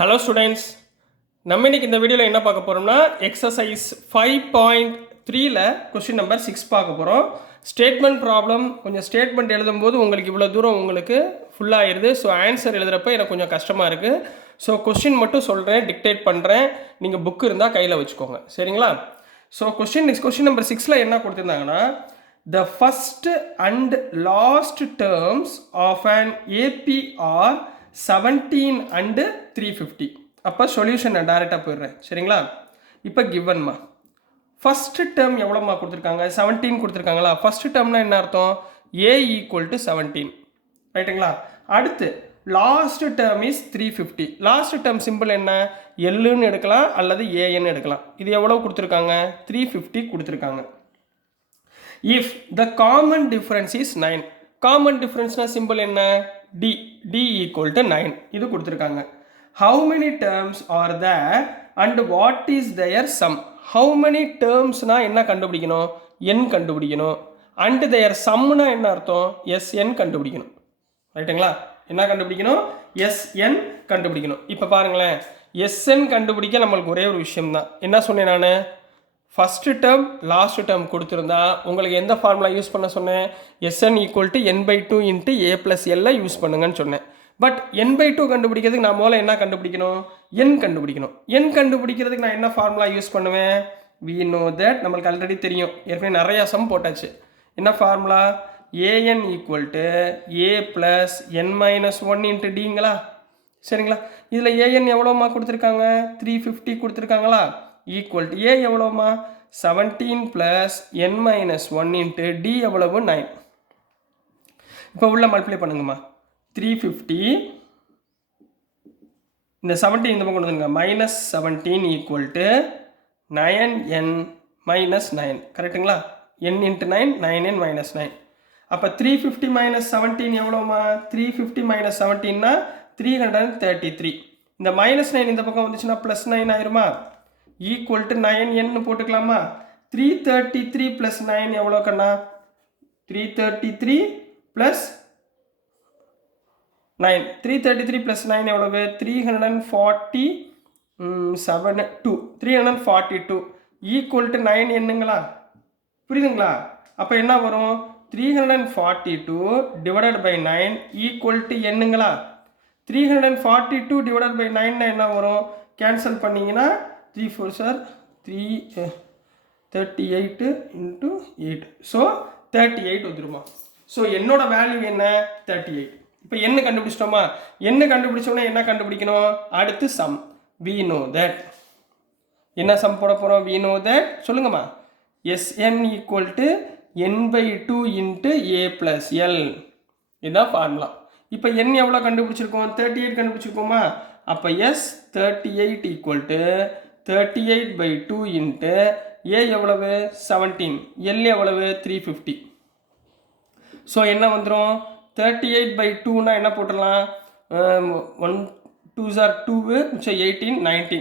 Hello students, நம்ம இன்னைக்கு இந்த வீடியோவில் என்ன பார்க்க போகிறோம்னா எக்ஸசைஸ் 5.3ல் கொஸ்டின் நம்பர் 6 பார்க்க போகிறோம். Statement problem. கொஞ்சம் ஸ்டேட்மெண்ட் எழுதும்போது உங்களுக்கு இவ்வளோ தூரம் உங்களுக்கு ஃபுல்லாகிடுது. ஸோ ஆன்சர் எழுதுகிறப்ப எனக்கு கொஞ்சம் கஷ்டமாக இருக்குது. ஸோ கொஸ்டின் மட்டும் சொல்கிறேன், டிக்டேட் பண்ணுறேன். நீங்கள் புக் இருந்தால் கையில் வச்சுக்கோங்க, சரிங்களா? ஸோ கொஸ்டின் நம்பர் 6ல் என்ன கொடுத்துருந்தாங்கன்னா, the first and last terms of an AP are 17 and 350. அப்போ சொல்யூஷன் நான் டைரெக்டாக போயிடுறேன், சரிங்களா? இப்போ கிவன்மா ஃபஸ்ட்டு டேர்ம் எவ்வளோமா கொடுத்துருக்காங்க? 17 கொடுத்துருக்காங்களா? ஃபஸ்ட்டு டேர்ம்னா என்ன அர்த்தம்? A ஈக்குவல் டு 17, ரைட்டுங்களா? அடுத்து last term is 350. Last term simple என்ன? எல்லுன்னு எடுக்கலாம் அல்லது ஏன்னு எடுக்கலாம். இது எவ்வளோ கொடுத்துருக்காங்க? 350 கொடுத்துருக்காங்க. If the common difference is 9, common differenceனா simple என்ன? D equal to 9. இது கொடுத்துருக்காங்க. How many terms are there and what is their sum? How many termsனா என்ன கண்டுபிடிக்கணும்? n கண்டுபிடிக்கணும். and their sumனா என்ன அர்த்தம்? sn கண்டுபிடிக்கணும், ரைட்டுங்களா? என்ன கண்டுபிடிக்கணும்? sn கண்டுபிடிக்கணும். இப்போ பாருங்களேன், sn கண்டுபிடிக்க நம்மளுக்கு ஒரே ஒரு விஷயம் தான். என்ன சொன்னேன் நான்? ஃபஸ்ட்டு டேர்ம் லாஸ்ட் டேர்ம் கொடுத்துருந்தா உங்களுக்கு எந்த ஃபார்முலா யூஸ் பண்ண சொன்னேன்? sn equal to n/2 into a + l use பண்ணுங்கன்னு சொன்னேன். பட் n/2 கண்டுபிடிக்கிறதுக்கு நான் முதல்ல என்ன கண்டுபிடிக்கணும்? n கண்டுபிடிக்கணும். n கண்டுபிடிக்கிறதுக்கு நான் என்ன ஃபார்முலா யூஸ் பண்ணுவேன்? we know that, நம்மளுக்கு ஆல்ரெடி தெரியும், ஏற்கனவே நிறையா சம் போட்டாச்சு. என்ன formula? an equal to a + n-1 into டிங்களா, சரிங்களா? இதில் an எவ்வளோமா கொடுத்துருக்காங்க? 350 கொடுத்துருக்காங்களா? ஈக்குவல் டு a எவ்வளோமா? 17 + n-1 இன்ட்டு d எவ்வளவு? 9. இப்போ உள்ள மல்டிப்ளை பண்ணுங்கம்மா. 350 இந்த 17 இந்த பக்கம் கொண்டு வந்துங்க. -17 ஈக்குவல் டு 9n - 9, கரெக்டுங்களா? n into 9, 9n - 9. அப்போ 350 - 17 எவ்வளோமா? 350 - 17னா 333. இந்த -9 இந்த பக்கம் வந்துச்சுன்னா +9 ஆயிருமா? ஈக்குவல் டு 9n போட்டுக்கலாமா? 333 + 9 எவ்வளோ கண்ணா? 333 + 9. 333 + 9 எவ்வளவு? 342 ஈக்குவல் டு 9nங்களா? புரியுதுங்களா? அப்போ என்ன வரும்? 342 / 9 ஈக்குவல் டு என்னங்களா? 342 / 9 என்ன வரும்? கேன்சல் பண்ணிங்கன்னா 3 4 சார் 38 × 8. ஸோ 38 வந்துருமா? ஸோ என்னோட வேல்யூ என்ன? 38. இப்போ என்ன கண்டுபிடிச்சிட்டோமா? என்ன கண்டுபிடிச்சோன்னா என்ன கண்டுபிடிக்கணும்? அடுத்து சம். we know that. என்ன சம் போட போகிறோம்? we know that சொல்லுங்கம்மா. sn equal to n/2 into a + l. இதுதான் ஃபார்முலா. இப்போ n எவ்வளோ கண்டுபிடிச்சிருக்கோம்? 38 கண்டுபிடிச்சிருக்கோமா? அப்போ s 38 equal to 38/2 into a எவ்வளவு? 17. l எவ்வளவு? 350. ஸோ என்ன வந்துடும்? 38/2னா என்ன போட்டுடலாம்? 1 2s are 2, 18 19.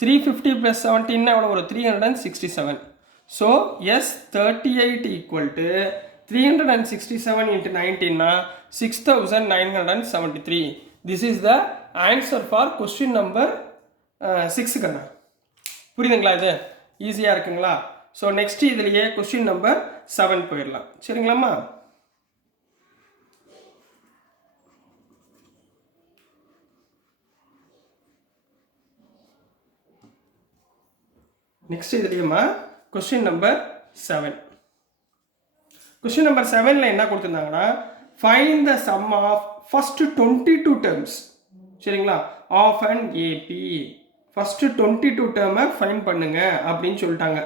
350 + 17 எவ்வளோ வரும்? 367. So s 38 equal to 367 into 19னா 6973. This is the answer for question number 6 கண்ணா. புரியுதுங்களா? இது ஈஸியாக இருக்குங்களா? ஸோ நெக்ஸ்ட் இதுலேயே கொஸ்டின் நம்பர் 7 போயிடலாம், சரிங்களாம்மா? நெக்ஸ்ட் இதுலேயுமா கொஸ்டின் நம்பர் 7. கொஸ்டின் நம்பர் 7ல் என்ன கொடுத்துருந்தாங்கன்னா, find the sum of first 22 terms, சரிங்களா, ஆஃப் அண்ட் ஏபி. ஃபஸ்ட்டு 22 டேர்மை ஃபைன் பண்ணுங்க அப்படின்னு சொல்லிட்டாங்க.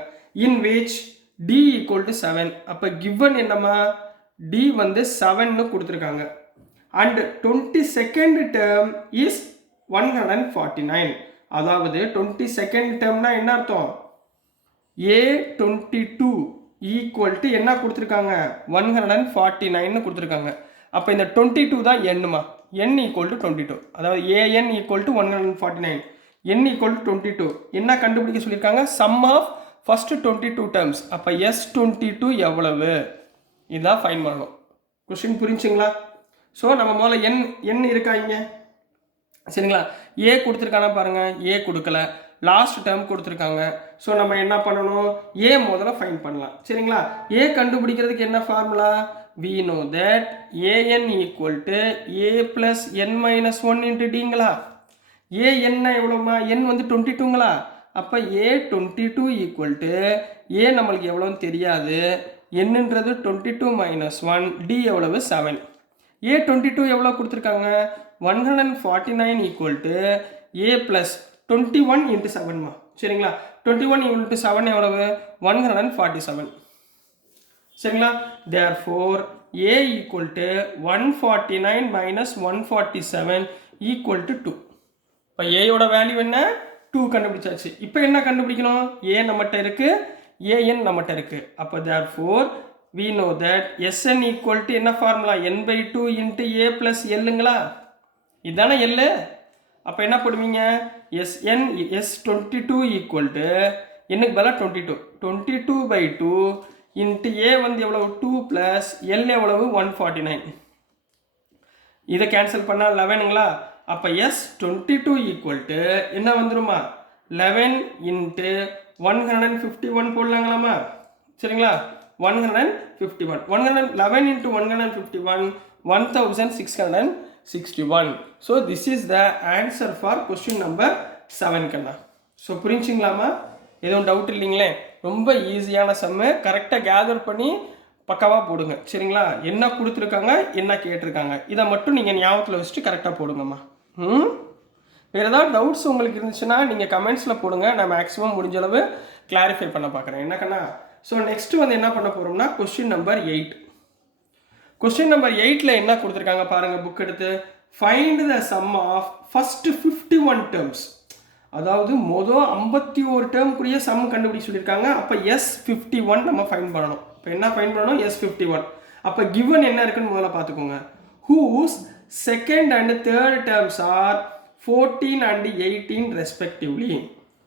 In which d equal to 7. அப்போ கிவன் என்னம்மா? d வந்து 7ன்னு கொடுத்துருக்காங்க. And 22nd term is 149. அதாவது 22nd டேர்ம்னா என்ன அர்த்தம்? a22 ஈக்குவல் டு என்ன கொடுத்துருக்காங்க? 149ன்னு கொடுத்துருக்காங்க. அப்போ இந்த 22 தான் என்னமா? n equal to 22. அதாவது an equal to 149, n equal to 22. என்ன கண்டுபிடிக்க சொல்லியிருக்காங்க? Sum of first 22 terms. அப்போ s22 எவ்வளவு? இதுதான் ஃபைன் பண்ணணும். கொஸ்டின் புரிஞ்சுங்களா? ஸோ நம்ம முதல்ல n இருக்கா இங்கே? சரிங்களா? ஏ கொடுத்துருக்கானா பாருங்கள், ஏ கொடுக்கல, லாஸ்ட் டேர்ம் கொடுத்துருக்காங்க. ஸோ நம்ம என்ன பண்ணணும், ஏ முதல்ல ஃபைண்ட் பண்ணலாம். சரிங்களா? ஏ கண்டுபிடிக்கிறதுக்கு என்ன formula, we know that an equal to a plus n minus 1 into dங்களா. ஏ என்ன எவ்வளோமா, n வந்து 22ங்களா. அப்போ ஏ 22 ஈக்குவல் டு ஏ நம்மளுக்கு எவ்வளோன்னு தெரியாது, என்னன்றது 22 மைனஸ் 1, டி எவ்வளவு 7. ஏ 22 எவ்வளோ கொடுத்துருக்காங்க, 149 equal to a plus 21 into 7மா. சரிங்களா? 21 இன்ட்டு 7 எவ்வளவு, 147. சரிங்களா? therefore a equal to 149 minus 147 equal to 2. இப்போ ஏயோட வேல்யூ என்ன, 2 கண்டுபிடிச்சாச்சு. இப்போ என்ன கண்டுபிடிக்கணும், ஏ நம்மகிட்ட இருக்கு, ஏஎன் நம்மகிட்ட இருக்கு. அப்போ therefore we know that sn equal to என்ன formula, n/2 into a plus lங்களா. இதானே l. அப்போ என்ன போடுவீங்க, sn s22 equal to என்னக்கு பதிலாக 22, 22/2 into a வந்து எவ்வளவு 2 plus l எவ்வளவு 149. இதை கேன்சல் பண்ணால் 11ங்களா. அப்போ s22 ஈக்குவல் டு என்ன வந்துருமா, 11 இன்ட்டு 151 போடலாங்களாமா. சரிங்களா? 151, 11 இன்ட்டு 151, 1661. So this is the answer for question number 7 கண்ணா. ஸோ புரிஞ்சுங்களாமா, எதுவும் டவுட் இல்லைங்களே, ரொம்ப ஈஸியான சம்மு, கரெக்டாக கேதர் பண்ணி பக்காவாக போடுங்க. சரிங்களா? என்ன கொடுத்துருக்காங்க, என்ன கேட்டிருக்காங்க, இதை மட்டும் நீங்கள் ஞாபகத்தில் வச்சுட்டு கரெக்டாக போடுங்கம்மா. வேறு ஏதாவது டவுட்ஸ் உங்களுக்கு இருந்துச்சுன்னா நீங்கள் கமெண்ட்ஸில் போடுங்க, நான் மேக்ஸிமம் முடிஞ்சளவு கிளாரிஃபை பண்ண பார்க்குறேன். என்னக்கண்ணா, ஸோ நெக்ஸ்ட்டு வந்து என்ன பண்ண போகிறோம்னா கொஸ்டின் நம்பர் 8. கொஸ்டின் நம்பர் 8ல் என்ன கொடுத்துருக்காங்க பாருங்கள், புக் எடுத்து. Find the sum of first 51 terms. அதாவது மொதல் 51 டேர்முக்குரிய சம் கண்டுபிடிச்சு சொல்லியிருக்காங்க. அப்போ S51 நம்ம ஃபைண்ட் பண்ணணும். இப்போ என்ன ஃபைண்ட் பண்ணணும், S51. அப்போ கிவன் என்ன இருக்குன்னு முதல்ல பார்த்துக்கோங்க. Whose second and third terms are 14 and 18 respectively.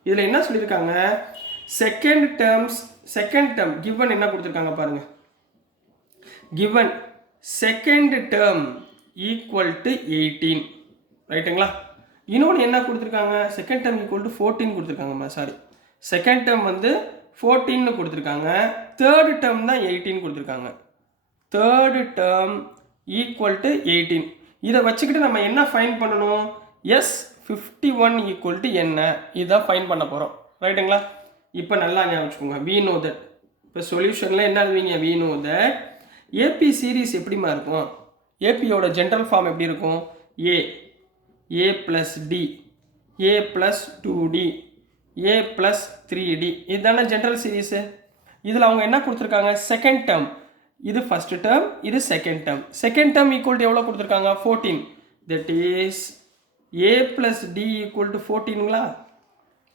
இதில் என்ன சொல்லியிருக்காங்க, செகண்ட் டேர்ம் கிவன் என்ன கொடுத்துருக்காங்க பாருங்க, given second term equal to 18. ரைட்டுங்களா? இன்னொன்று என்ன கொடுத்துருக்காங்க, செகண்ட் டேர்ம் ஈக்குவல் டு 14 கொடுத்துருக்காங்கம்மா. சாரி, செகண்ட் டேர்ம் வந்து 14 கொடுத்துருக்காங்க, தேர்டு டேர்ம் தான் 18 கொடுத்துருக்காங்க. Third term equal to 18. இதை வச்சுக்கிட்டு நம்ம என்ன ஃபைண்ட் பண்ணணும், S51 ஈக்குவல் டு என்ன, இதான் ஃபைண்ட் பண்ண போகிறோம். ரைட்டுங்களா? இப்போ நல்லா ஞாபகம் வச்சுக்கோங்க. we know that. இப்போ சொல்யூஷனில் என்ன எழுதுவீங்க, we know that AP series எப்படிமா இருக்கும், ஏபியோட ஜென்ரல் ஃபார்ம் எப்படி இருக்கும், a plus d, a plus 2d, a plus 3d, இதுதானே ஜென்ரல் சீரீஸு. இதில் அவங்க என்ன கொடுத்துருக்காங்க, செகண்ட் டேர்ம், இது ஃபஸ்ட் டேர்ம், இது second term. Second term equal to எவ்வளோ கொடுத்துருக்காங்க, 14. That is a plus d equal to 14ங்களா.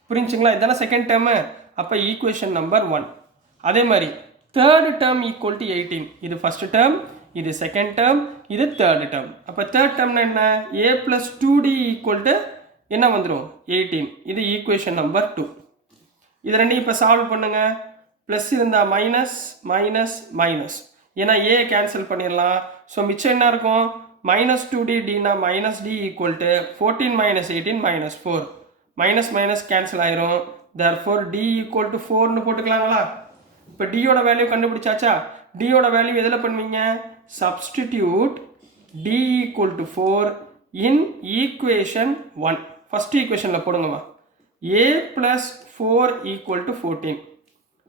புரிஞ்சுங்களா? இதுதானே செகண்ட் டேர்மு. அப்போ ஈக்குவேஷன் நம்பர் 1. அதே மாதிரி தேர்டு டேர்ம் ஈக்குவல் டு 18. இது ஃபஸ்ட் டேர்ம், இது செகண்ட் டேர்ம், இது தேர்டு டேர்ம். அப்போ தேர்ட் டேர்ம்னா என்ன, ஏ ப்ளஸ் 2d ஈக்குவல் டு என்ன வந்துடும், 18. இது ஈக்குவேஷன் நம்பர் 2. இது ரெண்டையும் இப்போ சால்வ் பண்ணுங்க. ப்ளஸ் இருந்தால் மைனஸ், மைனஸ், மைனஸ், ஏன்னா ஏ கேன்சல் பண்ணிடலாம். ஸோ மிச்சம் என்ன இருக்கும், minus 2d dனா minus d equal to 14 minus 18 minus 4. Minus minus cancel ஆயிரும். therefore d equal to 4னு போட்டுக்கலாங்களா. இப்போ d யோட வேல்யூ கண்டுபிடிச்சாச்சா. d யோட வேல்யூ எதில் பண்ணுவீங்க, substitute d equal to 4 in equation 1. First ஈக்குவேஷனில் போடுங்கம்மா. a plus 4 equal to 14.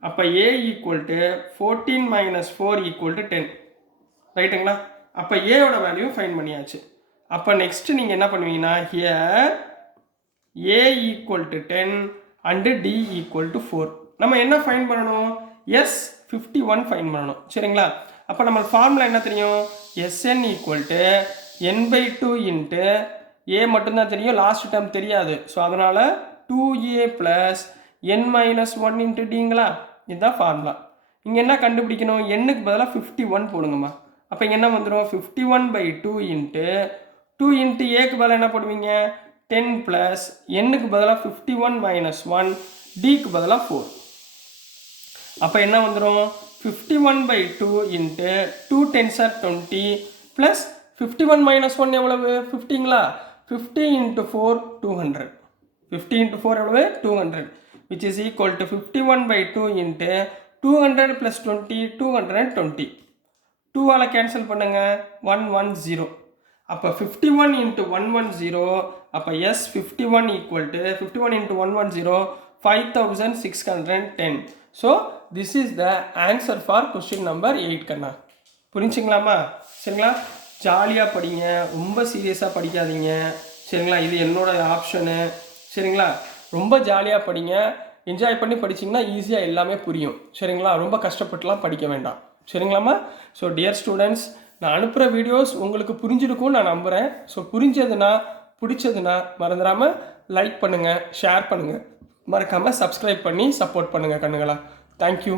அப்போ a equal to 14 minus 4 equal to 10. ரைட்டுங்களா? அப்போ ஏயோட வேல்யூ ஃபைண்ட் பண்ணியாச்சு. அப்போ நெக்ஸ்ட் நீங்கள் என்ன பண்ணுவீங்கன்னா, here a equal to 10 and d equal to 4. நம்ம என்ன ஃபைண்ட் பண்ணணும், S51 ஃபைண்ட் பண்ணணும். சரிங்களா? அப்போ நம்ம ஃபார்முலா என்ன தெரியும், Sn equal to n/2 into a மட்டும்தான் தெரியும், லாஸ்ட் டேர்ம் தெரியாது. ஸோ அதனால் 2a ப்ளஸ் n-1 இன்ட்டு டிங்களா. இதுதான் ஃபார்முலா. இங்கே என்ன கண்டுபிடிக்கணும், எண்ணுக்கு பதிலாக 51 போடுங்கம்மா. அப்போ இங்கே என்ன வந்துடும், 51/2 இன்ட்டு 2 இன்ட்டு ஏக்கு பதிலாக என்ன போடுவீங்க, 10 ப்ளஸ் எண்ணுக்கு பதிலாக 51 மைனஸ் 1, டிக்கு பதிலாக 4. அப்போ என்ன வந்துடும், 51/2 into 2 10s are 20 plus 51 minus 1 எவ்வளவு, 50ங்களா. 50 into 4 200. 50 into 4 எவ்வளவு 200, which is equal to 51 by 2 into 200 plus 20 220. 2 ஆல கேன்சல் பண்ணுங்க 110. அப்போ 51 into 110, அப்போ S 51 equal to 51 into 110 5610. So this is the answer for question number 8 கண்ணா. புரிஞ்சுங்களாமா? சரிங்களா? ஜாலியாக படிங்க, ரொம்ப சீரியஸாக படிக்காதீங்க. சரிங்களா? இது என்னோட ஆப்ஷனு. சரிங்களா? ரொம்ப ஜாலியாக படிங்க, என்ஜாய் பண்ணி படிச்சிங்கன்னா ஈஸியாக எல்லாமே புரியும். சரிங்களா? ரொம்ப கஷ்டப்பட்டுலாம் படிக்க வேண்டாம். சரிங்களாம்மா? ஸோ டியர் ஸ்டூடெண்ட்ஸ், நான் அனுப்புகிற வீடியோஸ் உங்களுக்கு புரிஞ்சிருக்கும்னு நான் நம்புகிறேன். ஸோ புரிஞ்சதுன்னா, பிடிச்சதுன்னா மறந்துடாமல் லைக் பண்ணுங்கள், ஷேர் பண்ணுங்கள், மறக்காமல் சப்ஸ்கிரைப் பண்ணி சப்போர்ட் பண்ணுங்கள் கண்ணுங்களா. தேங்க்யூ.